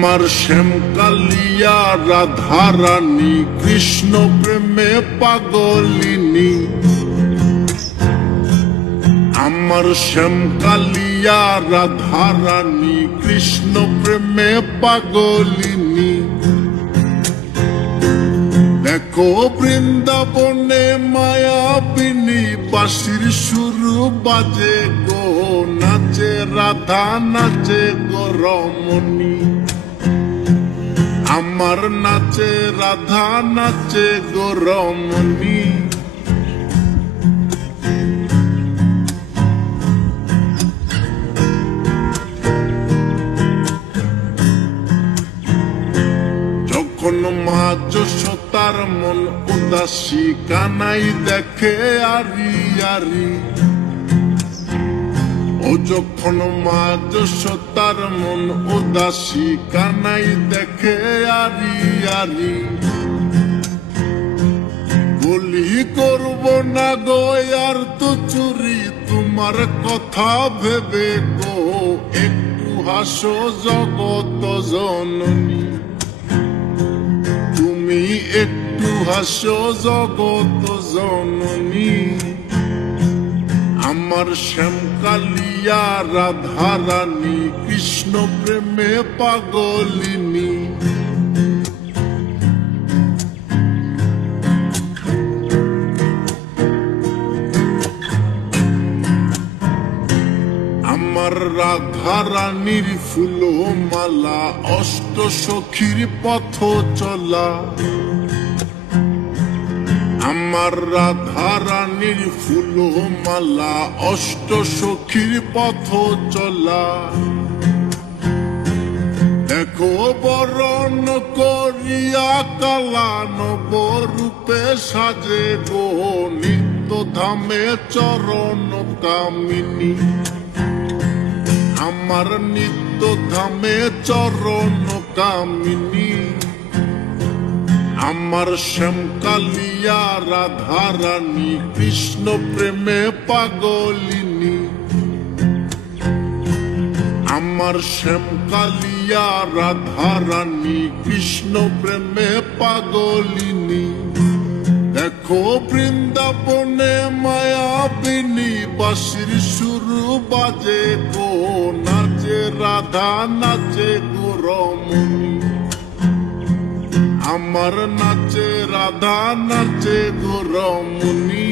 আমার শ্যামকালিয়া রাধা রানী কৃষ্ণ প্রেমে পাগলিনী। আমার শ্যামকালিয়া রাধা রানী কৃষ্ণ প্রেমে পাগলিনী। দেখো বৃন্দাবনে মায়াবিনী বাঁশির সুর বাজে গো, নাচে রাধা নাচে গো রমণী। আমার নাচে রাধা নাচে গো রমণী। যখন মা যশোদার মন উদাসী কানাই দেখে আরি আরি। ও যখন মা যশোদার মন উদাসী কানাই দেখে আরি আরি। বলি করব না গো আর তো চুরি তোমার কথা ভেবে গো, একটু হাসো জগত জননী। তুমি একটু হাসো জগত জননী। আমার শ্যামকালিয়া রাধা রানী কৃষ্ণ প্রেমে পাগলিনী। আমার রাধা রানীর ফুল মালা অষ্ট সখীর পথ চলা। আমার রাধা রানীর ফুল মালা অষ্ট সখীর পথ চলা। দেখো বরণ করিয়া কালা নবরূপে সাজে গো, নিত্য ধামে চরণ কামিনী। আমার নিত্য ধামে চরণ কামিনী। আমার শ্যামকালিয়া রাধা রানী কৃষ্ণ প্রেমে পাগলিনী। আমার শ্যামকালিয়া রাধা রানী কৃষ্ণ প্রেমে পাগলিনী। দেখো বৃন্দাবনে মায়াবিনী বাঁশির সুর বাজে গো, নাচে রাধা নাচে গো রমণী। আমার নাচে রাধা নাচে গো রমণী।